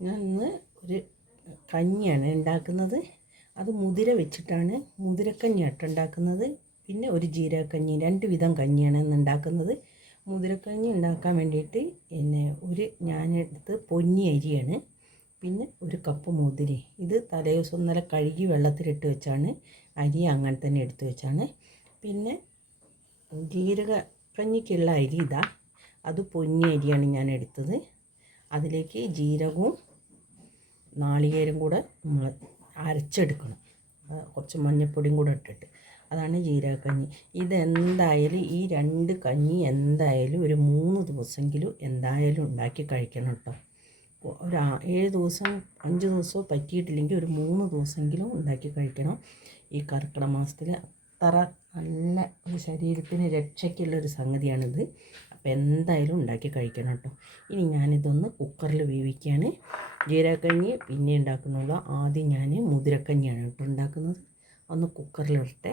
ഞാൻ ഇന്ന് ഒരു കഞ്ഞിയാണ് ഉണ്ടാക്കുന്നത്. അത് മുതിര വെച്ചിട്ടാണ്. മുതിരക്കഞ്ഞിയാട്ടോ ഉണ്ടാക്കുന്നത്. പിന്നെ ഒരു ജീരകക്കഞ്ഞി രണ്ട് വിധം കഞ്ഞിയാണ് ഇന്ന് ഉണ്ടാക്കുന്നത്. മുതിരക്കഞ്ഞി ഉണ്ടാക്കാൻ വേണ്ടിയിട്ട് പിന്നെ ഒരു ഞാനെടുത്ത് പൊന്നി അരിയാണ്. പിന്നെ ഒരു കപ്പ് മുതിരി. ഇത് തലേ ദിവസം ഇന്നലെ കഴുകി വെള്ളത്തിലിട്ട് വെച്ചാണ്. അരി അങ്ങനെ തന്നെ എടുത്തു വെച്ചാണ്. പിന്നെ ജീരക കഞ്ഞിക്കുള്ള അരി ഇതാ. അത് പൊന്നി അരിയാണ് ഞാൻ എടുത്തത്. അതിലേക്ക് ജീരകവും നാളികേരം കൂടെ നമ്മൾ അരച്ചെടുക്കണം. കുറച്ച് മഞ്ഞൾപ്പൊടിയും കൂടെ ഇട്ടിട്ട്. അതാണ് ജീരകക്കഞ്ഞി. ഇതെന്തായാലും ഈ രണ്ട് കഞ്ഞി എന്തായാലും ഒരു മൂന്ന് ദിവസമെങ്കിലും എന്തായാലും ഉണ്ടാക്കി കഴിക്കണം കേട്ടോ. ഒരു ഏഴ് ദിവസം അഞ്ച് ദിവസമോ പറ്റിയിട്ടില്ലെങ്കിൽ ഒരു മൂന്ന് ദിവസമെങ്കിലും ഉണ്ടാക്കി കഴിക്കണം. ഈ കർക്കിടക മാസത്തിൽ അത്ര നല്ല ഒരു ശരീരത്തിന് രക്ഷയ്ക്കുള്ളൊരു സംഗതിയാണിത്. അപ്പോൾ എന്തായാലും ഉണ്ടാക്കി കഴിക്കണം കേട്ടോ. ഇനി ഞാനിതൊന്ന് കുക്കറിൽ വേവിക്കുകയാണ് ജീരകഞ്ഞി പിന്നെ ഉണ്ടാക്കുന്നുള്ള ആദ്യം ഞാൻ മുതിരക്കഞ്ഞിയാണ് കേട്ടോ ഉണ്ടാക്കുന്നത്. ഒന്ന് കുക്കറിലിട്ടെ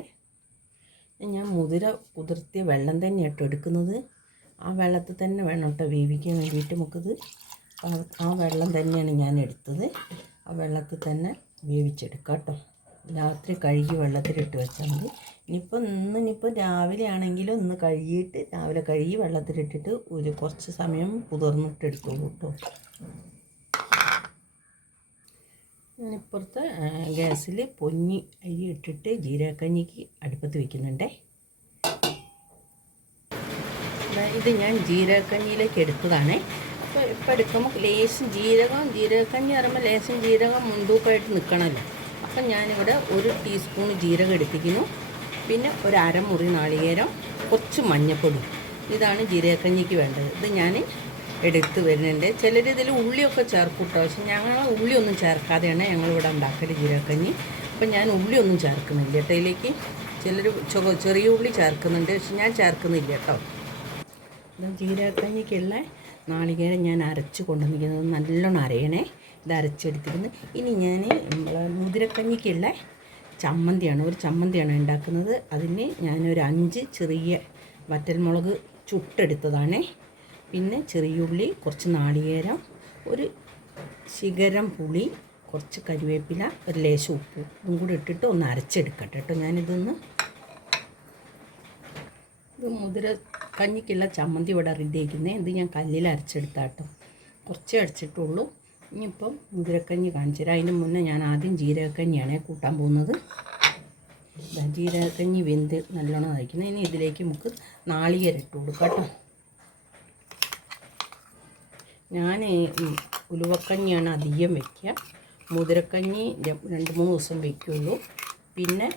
ഞാൻ മുതിര കുതിർത്തിയ വെള്ളം തന്നെ കേട്ടോ എടുക്കുന്നത്. ആ വെള്ളത്തിൽ തന്നെ വേണം കേട്ടോ വേവിക്കാൻ വേണ്ടിയിട്ട് നമുക്കത്. ആ വെള്ളം തന്നെയാണ് ഞാൻ എടുത്തത്. ആ വെള്ളത്തിൽ തന്നെ വേവിച്ചെടുക്കാം കേട്ടോ. രാത്രി കഴുകി വെള്ളത്തിലിട്ട് വെച്ചാൽ മതി. ഇനിയിപ്പോൾ ഇന്ന് ഇനിയിപ്പോൾ രാവിലെ ആണെങ്കിലും ഇന്ന് കഴുകിയിട്ട് രാവിലെ കഴുകി വെള്ളത്തിലിട്ടിട്ട് ഒരു കുറച്ച് സമയം കുതിർന്നിട്ട് എടുത്തോളൂ കേട്ടോ ഞാനിപ്പുറത്ത് ഗ്യാസിൽ പൊന്നി അരി ഇട്ടിട്ട് ജീരകക്കഞ്ഞിക്ക് അടുപ്പത്ത് വയ്ക്കുന്നുണ്ടേ ഇത് ഞാൻ ജീരകക്കഞ്ഞിയിലേക്ക് എടുത്തതാണേ. അപ്പോൾ ഇപ്പം എടുക്കുമ്പോൾ ലേശം ജീരകം ജീരകക്കഞ്ഞി പറയുമ്പോൾ ലേശം ജീരകം മുൻതൂക്കമായിട്ട് നിൽക്കണമല്ലോ അപ്പം ഞാനിവിടെ ഒരു ടീസ്പൂൺ ജീരകം എടുപ്പിക്കുന്നു പിന്നെ ഒരു അരമുറി നാളികേരം കുറച്ച് മഞ്ഞൾപ്പൊടി ഇതാണ് ജീരകക്കഞ്ഞിക്ക് വേണ്ടത്. ഇത് ഞാൻ എടുത്ത് വരുന്നുണ്ട്. ചിലർ ഇതിൽ ഉള്ളിയൊക്കെ ചേർക്കും കേട്ടോ പക്ഷെ ഞങ്ങൾ ഉള്ളിയൊന്നും ചേർക്കാതെയാണ് ഞങ്ങളിവിടെ ഉണ്ടാക്കൽ ജീരകക്കഞ്ഞി. അപ്പം ഞാൻ ഉള്ളിയൊന്നും ചേർക്കുന്നില്ല കേട്ടോ. ഇതിലേക്ക് ചിലർ ചെറിയ ഉള്ളി ചേർക്കുന്നുണ്ട്. പക്ഷെ ഞാൻ ചേർക്കുന്നില്ല കേട്ടോ. ഇത് ജീരകക്കഞ്ഞിക്കുള്ള നാളികേരം ഞാൻ അരച്ച് കൊണ്ടുവന്നിരിക്കുന്നത്. നല്ലോണം അരയണേ. ഇത് അരച്ചെടുത്തിരുന്നു. ഇനി ഞാൻ നമ്മളെ മുതിരക്കഞ്ഞിക്കുള്ള ചമ്മന്തിയാണ്. ഒരു ചമ്മന്തിയാണ് ഉണ്ടാക്കുന്നത്. അതിന് ഞാനൊരു അഞ്ച് ചെറിയ വറ്റൽമുളക് ചുട്ടെടുത്തതാണേ. പിന്നെ ചെറിയുള്ളി കുറച്ച് നാളികേരം ഒരു ശിഖരം പുളി കുറച്ച് കരിവേപ്പില ഒരു ലേശം ഉപ്പ്. ഇതും കൂടി ഇട്ടിട്ട് ഒന്ന് അരച്ചെടുക്കട്ടെ കേട്ടോ. ഞാനിതൊന്ന് ഇത് മുതിര കഞ്ഞിക്കുള്ള ചമ്മന്തി ഇവിടെ റെഡി ആക്കുന്നത് ഇത് ഞാൻ കല്ലിൽ അരച്ചെടുത്താട്ടോ. കുറച്ചേ അരച്ചിട്ടുള്ളൂ. ഇനിയിപ്പം മുതിരക്കഞ്ഞി കാണിച്ചു അതിന് മുന്നേ ഞാൻ ആദ്യം ജീരകക്കഞ്ഞിയാണ് കൂട്ടാൻ പോകുന്നത്. ജീരകക്കഞ്ഞി വെന്ത് നല്ലോണം നയിക്കുന്നത് ഇനി ഇതിലേക്ക് നമുക്ക് നാളികേരം ഇട്ട് കൊടുക്കാം കേട്ടോ. ഞാൻ ഉലുവക്കഞ്ഞിയാണ് അധികം വയ്ക്കുക മുതിരക്കഞ്ഞി രണ്ട് മൂന്ന് ദിവസം വയ്ക്കുള്ളൂ പിന്നെ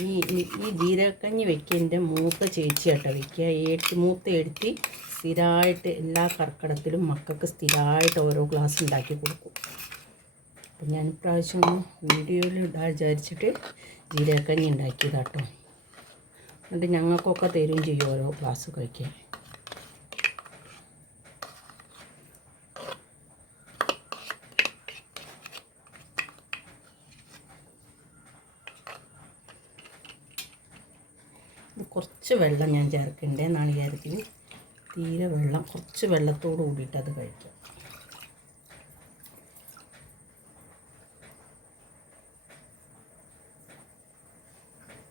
ഈ ഈ- ജീരകക്കഞ്ഞി ജീരകക്കഞ്ഞി എന്റെ മൂത്ത ചേച്ചിയാട്ടോ വയ്ക്കുക ഏട്ടി മൂത്ത എടുത്തി സ്ഥിരമായിട്ട് എല്ലാ കർക്കിടത്തിലും മക്കൾക്ക് സ്ഥിരമായിട്ട് ഓരോ ഗ്ലാസ് ഉണ്ടാക്കി കൊടുക്കും. അപ്പം ഞാൻ ഇപ്രാവശ്യം വീഡിയോയിൽ ഇടാൻ വിചാരിച്ചിട്ട് ജീരകക്കഞ്ഞി ഉണ്ടാക്കിയതാട്ടോ. എന്നിട്ട് ഞങ്ങൾക്കൊക്കെ തരും ചെയ്യും ഓരോ ഗ്ലാസ് കഴിക്കാൻ. കുറച്ച് വെള്ളം ഞാൻ ചേർക്കണ്ടേ നാളികേരത്തിൽ തീരെ വെള്ളം കുറച്ച് വെള്ളത്തോട് കൂടിയിട്ട് അത് കഴിക്കാം.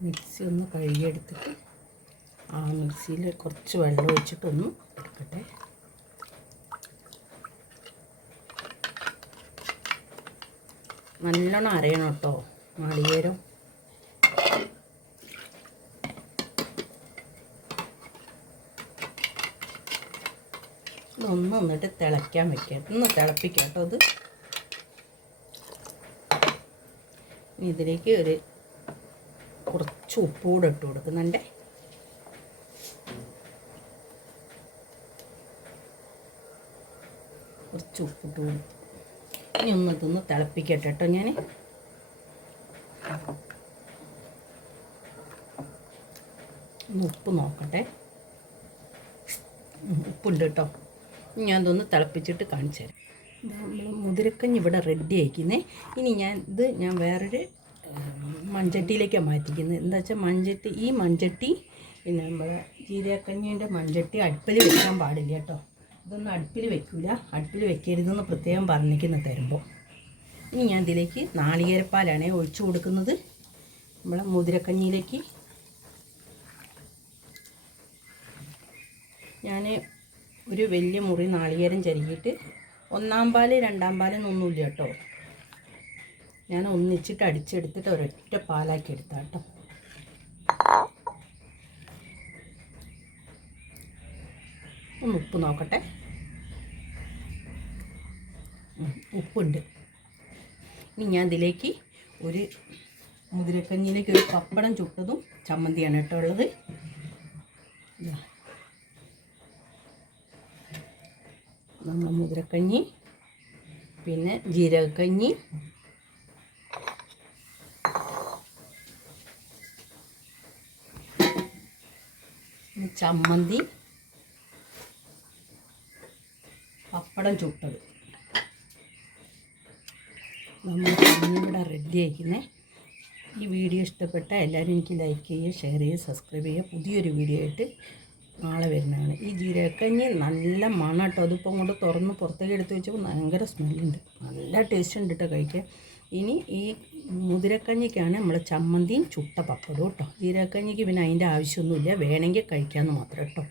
മിക്സി ഒന്ന് കഴുകിയെടുത്തിട്ട് ആ മിക്സിയിൽ കുറച്ച് വെള്ളം ഒഴിച്ചിട്ടൊന്ന് എടുക്കട്ടെ. നല്ലോണം അരയണം കേട്ടോ നാളികേരം എന്നിട്ട് തിളയ്ക്കാൻ വെക്കാം ഒന്ന് തിളപ്പിക്കാം കേട്ടോ ഇനി ഇതിലേക്ക് ഒരു കുറച്ച് ഉപ്പ് കൂടെ ഇട്ട് കൊടുക്കുന്നുണ്ടേ. കുറച്ച് ഉപ്പിട്ട് കൊടുക്കും ഇനി ഒന്ന് ഇതൊന്ന് തിളപ്പിക്കട്ടെ കേട്ടോ ഞാൻ ഉപ്പ് നോക്കട്ടെ. ഉപ്പുണ്ട് കേട്ടോ. ഞാൻ ഇതൊന്ന് തിളപ്പിച്ചിട്ട് കാണിച്ചു തരാം. നമ്മൾ മുതിരക്കഞ്ഞി ഇവിടെ റെഡി ആയിക്കുന്നേ. ഇനി ഞാൻ ഇത് ഞാൻ വേറൊരു മൺചട്ടിയിലേക്കാണ് മാറ്റിക്കുന്നത് എന്താ വെച്ചാൽ മൺചട്ടി ഈ മൺചട്ടി പിന്നെ നമ്മുടെ ജീരകക്കഞ്ഞിന്റെ മൺചട്ടി അടുപ്പിൽ വെക്കാൻ പാടില്ല കേട്ടോ. ഇതൊന്നും അടുപ്പിൽ വെക്കൂല. അടുപ്പിൽ വെക്കരുതെന്ന് പ്രത്യേകം പറഞ്ഞിരിക്കുന്ന തരുമ്പോൾ ഇനി ഞാൻ ഇതിലേക്ക് നാളികേരപ്പാലാണ് ഒഴിച്ചു കൊടുക്കുന്നത്. നമ്മളെ മുതിരക്കഞ്ഞിയിലേക്ക്. ഞാൻ ഒരു വലിയ മുറി നാളികേരം ചരുകിയിട്ട് ഒന്നാം പാൽ രണ്ടാം പാലെന്നൊന്നുമില്ല കേട്ടോ. ഞാൻ ഒന്നിച്ചിട്ട് അടിച്ചെടുത്തിട്ട് ഒരൊറ്റ പാലാക്കി എടുത്താ കേട്ടോ. ഒന്ന് ഉപ്പ് നോക്കട്ടെ. ഉപ്പുണ്ട്. ഇനി ഞാൻ ഇതിലേക്ക് ഒരു മുതിരക്കഞ്ഞിയിലേക്ക് ഒരു പപ്പടം ചുട്ടതും ചമ്മന്തിയാണ് കേട്ടോ ഉള്ളത് ഇതാ. നമ്മുടെ മുതിരക്കഞ്ഞി പിന്നെ ജീരകക്കഞ്ഞി. ചമ്മന്തി. പപ്പടം ചുട്ടത്. നമ്മൾ ഇവിടെ റെഡി ആയിരിക്കുന്നേ ഈ വീഡിയോ ഇഷ്ടപ്പെട്ട എല്ലാവരും എനിക്ക് ലൈക്ക് ചെയ്യുക ഷെയർ ചെയ്യുക സബ്സ്ക്രൈബ് ചെയ്യുക. പുതിയൊരു വീഡിയോ ആയിട്ട് നാളെ വരുന്നതാണ്. ഈ ജീരകക്കഞ്ഞി നല്ല മണം കേട്ടോ. അതിപ്പോൾ കൊണ്ട് തുറന്ന് പുറത്തേക്ക് എടുത്ത് വെച്ചപ്പോൾ ഭയങ്കര സ്മെല്ലുണ്ട് നല്ല ടേസ്റ്റ് ഉണ്ട് കേട്ടോ കഴിക്കാൻ. ഇനി ഈ മുതിരക്കഞ്ഞിക്കാണ് നമ്മൾ ചമ്മന്തിയും ചുട്ട പപ്പടവും കേട്ടോ ജീരകക്കഞ്ഞിക്ക് പിന്നെ അതിന്റെ ആവശ്യമൊന്നുമില്ല. വേണമെങ്കിൽ കഴിക്കാമെന്ന് മാത്രം കേട്ടോ